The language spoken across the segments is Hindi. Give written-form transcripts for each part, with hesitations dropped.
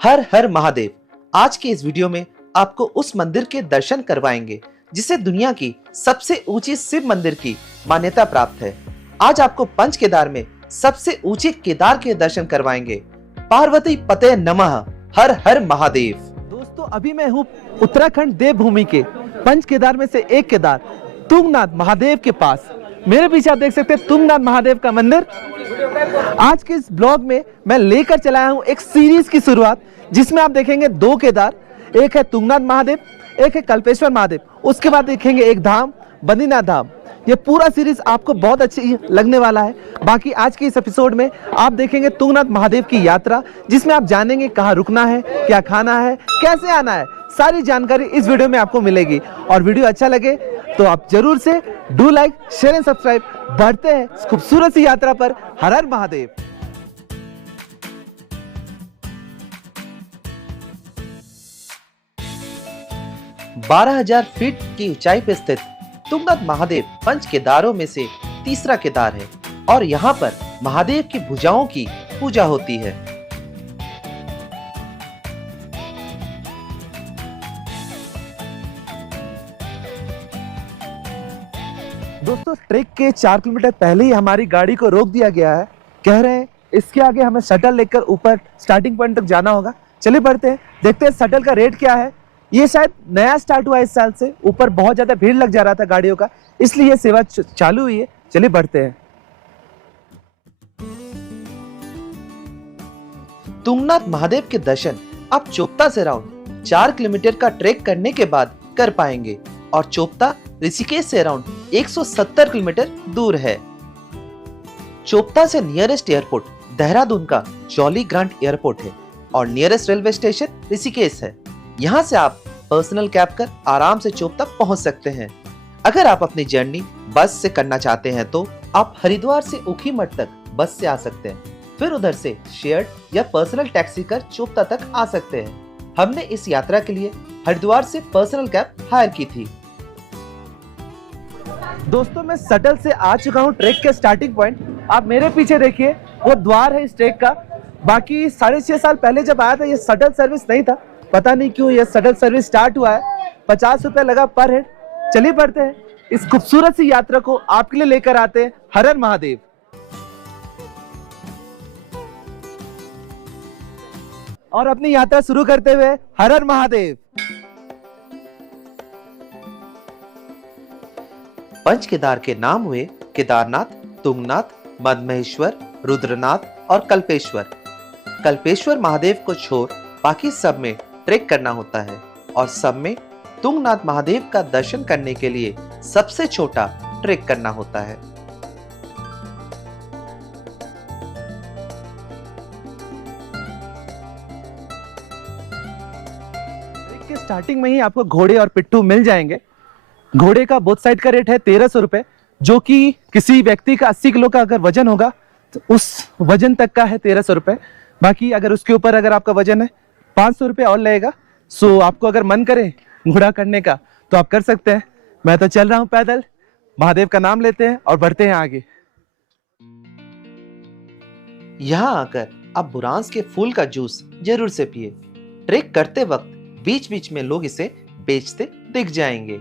हर हर महादेव। आज के इस वीडियो में आपको उस मंदिर के दर्शन करवाएंगे जिसे दुनिया की सबसे ऊंची शिव मंदिर की मान्यता प्राप्त है। आज आपको पंच केदार में सबसे ऊंचे केदार के दर्शन करवाएंगे। पार्वती पते नमः। हर हर महादेव। दोस्तों, अभी मैं हूँ उत्तराखंड देवभूमि के पंच केदार में से एक केदार तुंगनाथ महादेव के पास। मेरे पीछे आप देख सकते हैं तुंगनाथ महादेव का मंदिर। आज के इस ब्लॉग में मैं लेकर चलाया हूँ एक सीरीज की शुरुआत, जिसमें आप देखेंगे दो केदार, एक है तुंगनाथ महादेव, एक है कल्पेश्वर महादेव। उसके बाद देखेंगे एक धाम बद्रीनाथ धाम। ये पूरा सीरीज आपको बहुत अच्छी लगने वाला है। बाकी आज के इस एपिसोड में आप देखेंगे तुंगनाथ महादेव की यात्रा, जिसमें आप जानेंगे कहाँ रुकना है, क्या खाना है, कैसे आना है। सारी जानकारी इस वीडियो में आपको मिलेगी। और वीडियो अच्छा लगे तो आप जरूर से do like, share and subscribe. बढ़ते हैं इस खूबसूरत सी यात्रा पर। हर हर महादेव। 12,000 फीट की ऊंचाई पर स्थित तुंगनाथ महादेव पंच केदारों में से तीसरा केदार है और यहाँ पर महादेव की भुजाओं की पूजा होती है। दोस्तों, ट्रेक के 4 किलोमीटर पहले ही हमारी गाड़ी को रोक दिया गया है। कह रहे हैं इसके आगे हमें शटल लेकर ऊपर स्टार्टिंग पॉइंट तक जाना होगा। चलिए बढ़ते हैं, देखते हैं शटल का रेट क्या है। ये शायद नया स्टार्ट हुआ है इस साल से। ऊपर बहुत ज्यादा भीड़ लग जा रहा था गाड़ियों का, इसलिए ये सेवा चालू हुई है। चलिए बढ़ते हैं। तुंगनाथ महादेव के दर्शन आप चोपता से अराउंड 4 किलोमीटर का ट्रेक करने के बाद कर पाएंगे और चोपता ऋषिकेश से अराउंड 170 किलोमीटर दूर है। चोपता से नियरेस्ट एयरपोर्ट देहरादून का जॉली ग्रांट एयरपोर्ट है और नियरेस्ट रेलवे स्टेशन ऋषिकेश है। यहाँ से आप पर्सनल कैब कर आराम से चोपता पहुँच सकते हैं। अगर आप अपनी जर्नी बस से करना चाहते हैं तो आप हरिद्वार से ऊखीमठ तक बस से आ सकते हैं, फिर उधर से शेयर्ड या पर्सनल टैक्सी कर चोपता तक आ सकते हैं। हमने इस यात्रा के लिए हरिद्वार से पर्सनल कैब हायर की थी। दोस्तों, मैं शटल से आ चुका हूँ ट्रेक के स्टार्टिंग पॉइंट। आप मेरे पीछे देखिए, वो द्वार है इस ट्रेक का। बाकी 6.5 साल पहले जब आया था ये शटल सर्विस नहीं था। पता नहीं क्यों ये शटल सर्विस स्टार्ट हुआ है। 50 रुपए लगा पर हेड। चलिए बढ़ते हैं, इस खूबसूरत सी यात्रा को आपके लिए लेकर आते हैं। हर हर महादेव। और अपनी यात्रा शुरू करते हुए हर हर महादेव। पंच केदार के नाम हुए केदारनाथ, तुंगनाथ, मदमहेश्वर, रुद्रनाथ और कल्पेश्वर। कल्पेश्वर महादेव को छोड़ बाकी सब में ट्रेक करना होता है और सब में तुंगनाथ महादेव का दर्शन करने के लिए सबसे छोटा ट्रेक करना होता है। ट्रेक के स्टार्टिंग में ही आपको घोड़े और पिट्ठू मिल जाएंगे। घोड़े का बोथ साइड का रेट है 1300 रुपए, जो कि किसी व्यक्ति का 80 किलो का अगर वजन होगा तो उस वजन तक का है 1300 रुपए। बाकी अगर उसके ऊपर अगर आपका वजन है 500 रुपये और लगेगा। सो आपको अगर मन करे घोड़ा करने का तो आप कर सकते हैं। मैं तो चल रहा हूं पैदल। महादेव का नाम लेते हैं और बढ़ते हैं आगे। यहाँ आकर आप बुरांस के फूल का जूस जरूर से पिए। ट्रेक करते वक्त बीच बीच में लोग इसे बेचते दिख जाएंगे।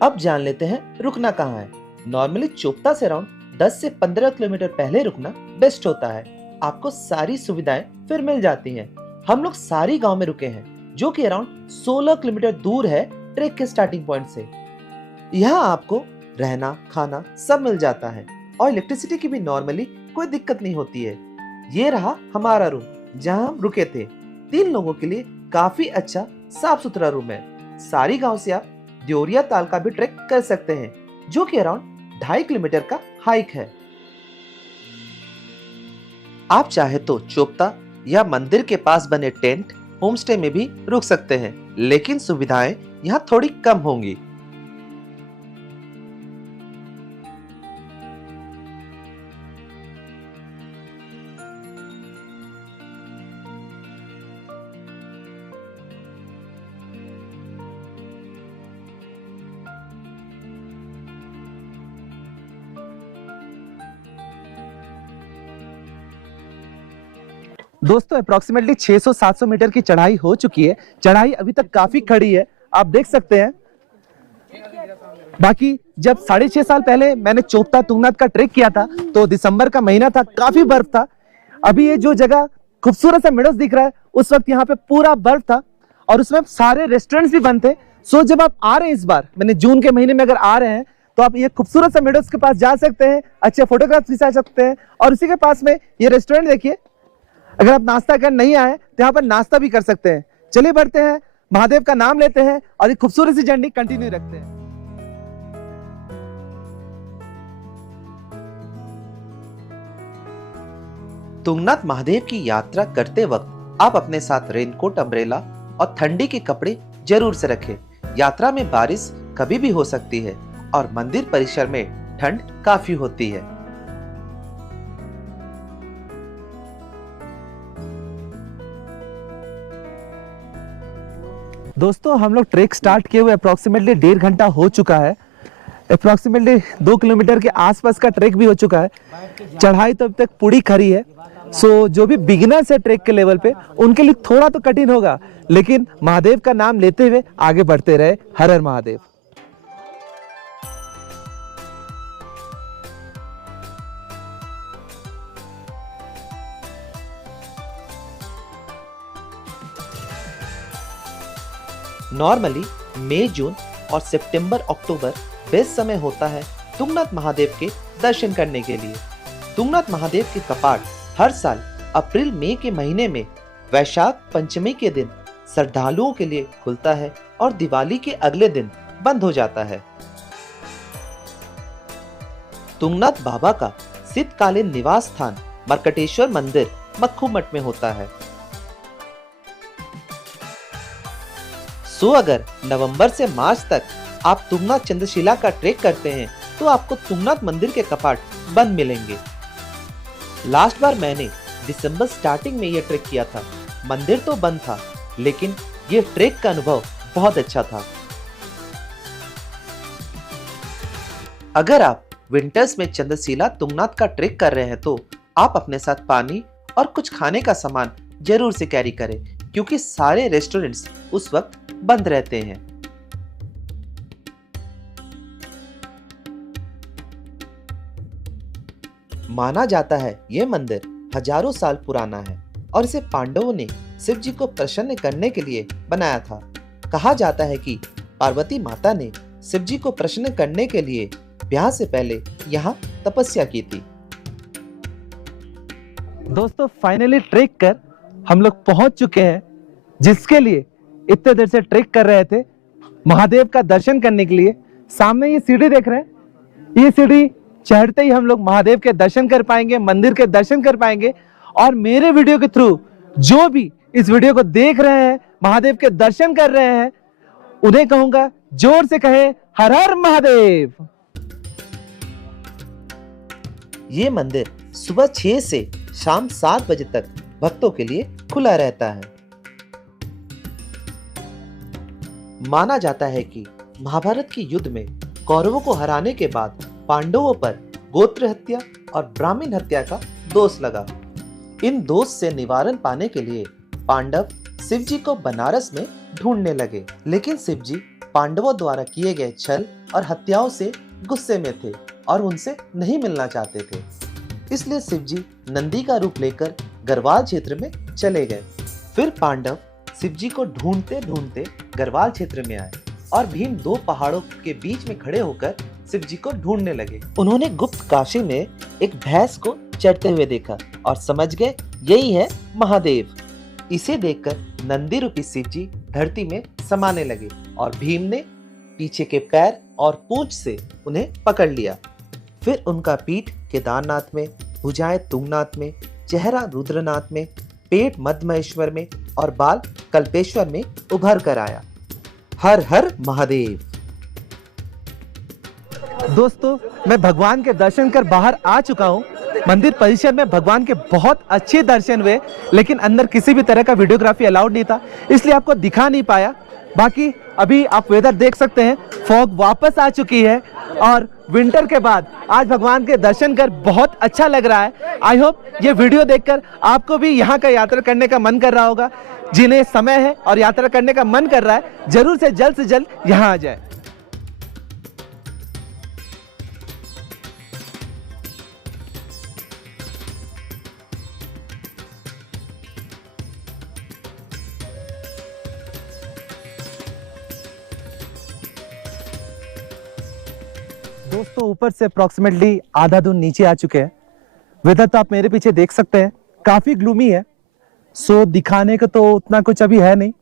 अब जान लेते हैं रुकना कहाँ है। नॉर्मली चोपता से अराउंड 10 से 15 किलोमीटर पहले रुकना बेस्ट होता है। आपको सारी सुविधाएं फिर मिल जाती हैं। हम लोग सारी गांव में रुके हैं, जो कि अराउंड 16 किलोमीटर दूर है ट्रेक के स्टार्टिंग पॉइंट से। यहाँ आपको रहना खाना सब मिल जाता है और इलेक्ट्रिसिटी की भी नॉर्मली कोई दिक्कत नहीं होती है। ये रहा हमारा रूम जहाँ हम रुके थे। 3 लोगों के लिए काफी अच्छा साफ सुथरा रूम है। सारी गाँव से आप देवरिया ताल का भी ट्रेक कर सकते हैं, जो कि अराउंड 2.5 किलोमीटर का हाइक है। आप चाहे तो चोपता या मंदिर के पास बने टेंट होम स्टे में भी रुक सकते हैं, लेकिन सुविधाएं यहाँ थोड़ी कम होंगी। दोस्तों अप्रोक्सीमेटली 600-700 मीटर की चढ़ाई हो चुकी है। चढ़ाई अभी तक काफी खड़ी है, आप देख सकते हैं। बाकी जब 6.5 साल पहले मैंने चोपता तुंगनाथ का ट्रेक किया था तो दिसंबर का महीना था, काफी बर्फ था। अभी ये जो जगह खूबसूरत सा मेडोज दिख रहा है, उस वक्त यहाँ पे पूरा बर्फ था और उसमें सारे रेस्टोरेंट्स भी बंद थे। सो जब आप आ रहे हैं, इस बार मैंने जून के महीने में अगर आ रहे हैं तो आप ये खूबसूरत सा मेडोज के पास जा सकते हैं, अच्छे फोटोग्राफ्स खिंचा सकते हैं। और उसी के पास में ये रेस्टोरेंट देखिए, अगर आप नाश्ता कर नहीं आए तो यहाँ पर नाश्ता भी कर सकते हैं। चलिए बढ़ते हैं, महादेव का नाम लेते हैं और एक खूबसूरत सी जर्नी कंटिन्यू रखते हैं। तुंगनाथ महादेव की यात्रा करते वक्त आप अपने साथ रेनकोट, अम्ब्रेला और ठंडी के कपड़े जरूर से रखें। यात्रा में बारिश कभी भी हो सकती है और मंदिर परिसर में ठंड काफी होती है। दोस्तों हम लोग ट्रेक स्टार्ट किए हुए अप्रोक्सीमेटली 1.5 घंटा हो चुका है। अप्रोक्सीमेटली 2 किलोमीटर के आसपास का ट्रेक भी हो चुका है। चढ़ाई तो अब तक पूरी खरी है। सो जो भी बिगिनर्स है ट्रेक के लेवल पे, उनके लिए थोड़ा तो कठिन होगा, लेकिन महादेव का नाम लेते हुए आगे बढ़ते रहे। हर हर महादेव। नॉर्मली मई, जून और सितंबर, अक्टूबर बेस्ट समय होता है तुंगनाथ महादेव के दर्शन करने के लिए। तुंगनाथ महादेव के कपाट हर साल अप्रैल मई के महीने में वैशाख पंचमी के दिन श्रद्धालुओं के लिए खुलता है और दिवाली के अगले दिन बंद हो जाता है। तुंगनाथ बाबा का शीतकालीन निवास स्थान मर्कटेश्वर मंदिर मक्खू मठ में होता है। सो अगर नवंबर से मार्च तक आप तुंगनाथ चंद्रशिला का ट्रेक करते हैं तो आपको तुंगनाथ मंदिर के कपाट बंद मिलेंगे। लास्ट बार मैंने दिसंबर स्टार्टिंग में यह ट्रेक किया था। मंदिर तो बंद था, लेकिन यह ट्रेक का अनुभव बहुत अच्छा था। अगर आप विंटर्स में चंद्रशिला तुंगनाथ का ट्रेक कर रहे हैं तो आप अपने साथ पानी और कुछ खाने का सामान जरूर से कैरी करें, क्योंकि सारे रेस्टोरेंट्स उस वक्त बंद रहते हैं। माना जाता है यह मंदिर हजारों साल पुराना है और इसे पांडवों ने शिव जी को प्रसन्न करने के लिए बनाया था। कहा जाता है कि पार्वती माता ने शिव जी को प्रसन्न करने के लिए ब्याह से पहले यहाँ तपस्या की थी। दोस्तों फाइनली ट्रेक कर हम लोग पहुंच चुके हैं, जिसके लिए इतने देर से ट्रेक कर रहे थे, महादेव का दर्शन करने के लिए। सामने ये सीढ़ी देख रहे हैं, ये सीढ़ी चढ़ते ही हम लोग महादेव के दर्शन कर पाएंगे, मंदिर के दर्शन कर पाएंगे। और मेरे वीडियो के थ्रू जो भी इस वीडियो को देख रहे हैं, महादेव के दर्शन कर रहे हैं, उन्हें कहूंगा जोर से कहे हर हर महादेव। ये मंदिर सुबह 6 से शाम 7 बजे तक भक्तों के लिए खुला रहता है। माना जाता है कि महाभारत के युद्ध में कौरवों को हराने के बाद पांडवों पर गोत्र हत्या और ब्राह्मण हत्या का दोष लगा। इन दोष से निवारण पाने के लिए पांडव शिव जी को बनारस में ढूंढने लगे, लेकिन शिव जी पांडवों द्वारा किए गए छल और हत्याओं से गुस्से में थे और उनसे नहीं मिलना चाहते थे। इसलिए शिव जी नंदी का रूप लेकर गढ़वाल क्षेत्र में चले गए। फिर पांडव शिव जी को ढूंढते ढूंढते गढ़वाल क्षेत्र में आए और भीम 2 पहाड़ों के बीच में खड़े होकर शिव जी को ढूंढने लगे। उन्होंने गुप्त काशी में एक भैंस को चढ़ते हुए देखा और समझ गए यही है महादेव। इसे देखकर नंदी रूपी शिव जी धरती में समाने लगे और भीम ने पीछे के पैर और पूंछ से उन्हें पकड़ लिया। फिर उनका पीठ केदारनाथ में, भुजाएं तुंगनाथ में, चेहरा रुद्रनाथ में, पेट मध्यमहेश्वर में और बाल कल्पेश्वर में उभर कर आया। हर हर महादेव। दोस्तों मैं भगवान के दर्शन कर बाहर आ चुका हूँ। मंदिर परिसर में भगवान के बहुत अच्छे दर्शन हुए, लेकिन अंदर किसी भी तरह का वीडियोग्राफी अलाउड नहीं था, इसलिए आपको दिखा नहीं पाया। बाकी अभी आप वेदर देख सकते हैं, फॉग वापस आ चुकी है और विंटर के बाद आज भगवान के दर्शन कर बहुत अच्छा लग रहा है। आई होप ये वीडियो देखकर आपको भी यहाँ का यात्रा करने का मन कर रहा होगा। जिन्हें समय है और यात्रा करने का मन कर रहा है, जरूर से जल्द यहाँ आ जाए। दोस्तों, ऊपर से अप्रोक्सीमेटली आधा दूर नीचे आ चुके हैं। वेदर तो आप मेरे पीछे देख सकते हैं, काफी ग्लूमी है। सो दिखाने का तो उतना कुछ अभी है नहीं।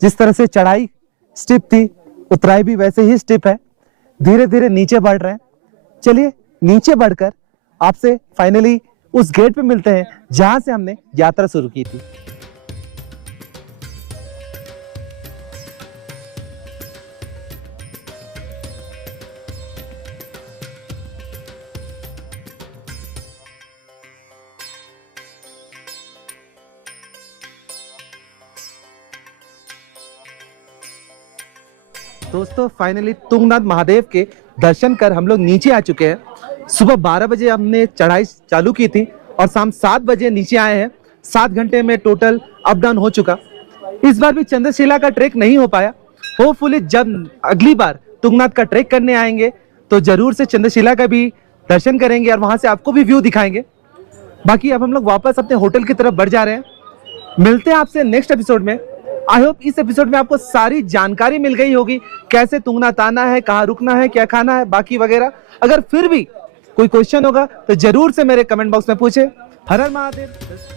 जिस तरह से चढ़ाई स्टिप थी, उतराई भी वैसे ही स्टिप है। धीरे धीरे नीचे बढ़ रहे हैं। चलिए नीचे बढ़कर आपसे फाइनली उस गेट पे मिलते हैं जहां से हमने यात्रा शुरू की थी। दोस्तों, फाइनली तुंगनाथ महादेव के दर्शन कर हम लोग नीचे आ चुके हैं। सुबह 12 बजे हमने चढ़ाई चालू की थी और शाम 7 बजे नीचे आए हैं। 7 घंटे में टोटल अप डाउन हो चुका। इस बार भी चंद्रशिला का ट्रैक नहीं हो पाया। होपफुली जब अगली बार तुंगनाथ का ट्रैक करने आएंगे तो जरूर से चंद्रशिला का भी दर्शन करेंगे और वहां से आपको भी व्यू दिखाएंगे। बाकी अब हम लोग वापस अपने होटल की तरफ बढ़ जा रहे हैं। मिलते हैं आपसे नेक्स्ट एपिसोड में। आई होप इस एपिसोड में आपको सारी जानकारी मिल गई होगी, कैसे तुंगनाथ आना है, कहाँ रुकना है, क्या खाना है, बाकी वगैरह। अगर फिर भी कोई क्वेश्चन होगा तो जरूर से मेरे कमेंट बॉक्स में पूछे। हर हर महादेव।